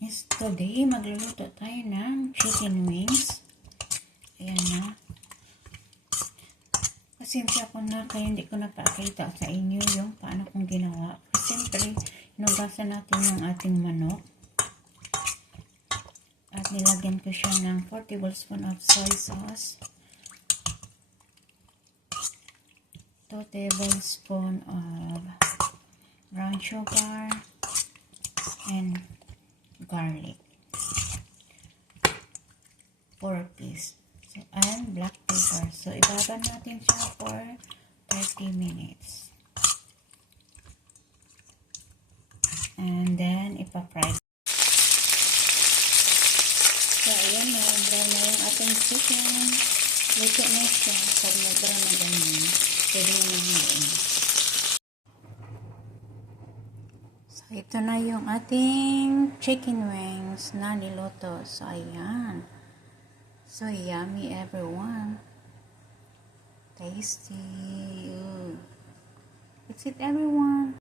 Yes, today magluluto tayo ng chicken wings. Ayan na. Pasensya ko na kaya hindi ko napakita sa inyo yung paano kong ginawa. Siyempre, hinugasan natin yung ating manok. At nilagyan ko siya ng 4 tablespoon of soy sauce. 2 tablespoon of brown sugar and garlic, 4 piece, and black pepper. So, ibaban natin siya for 30 minutes. And then, ipapry. So, ayan na. Brown na yung ating chicken. Luto na siya. Pag nag-brown na ganyan, pwede na nangyain. Ito na yung ating chicken wings na niluto. So, ayan. So, yummy everyone. Tasty. That's it everyone.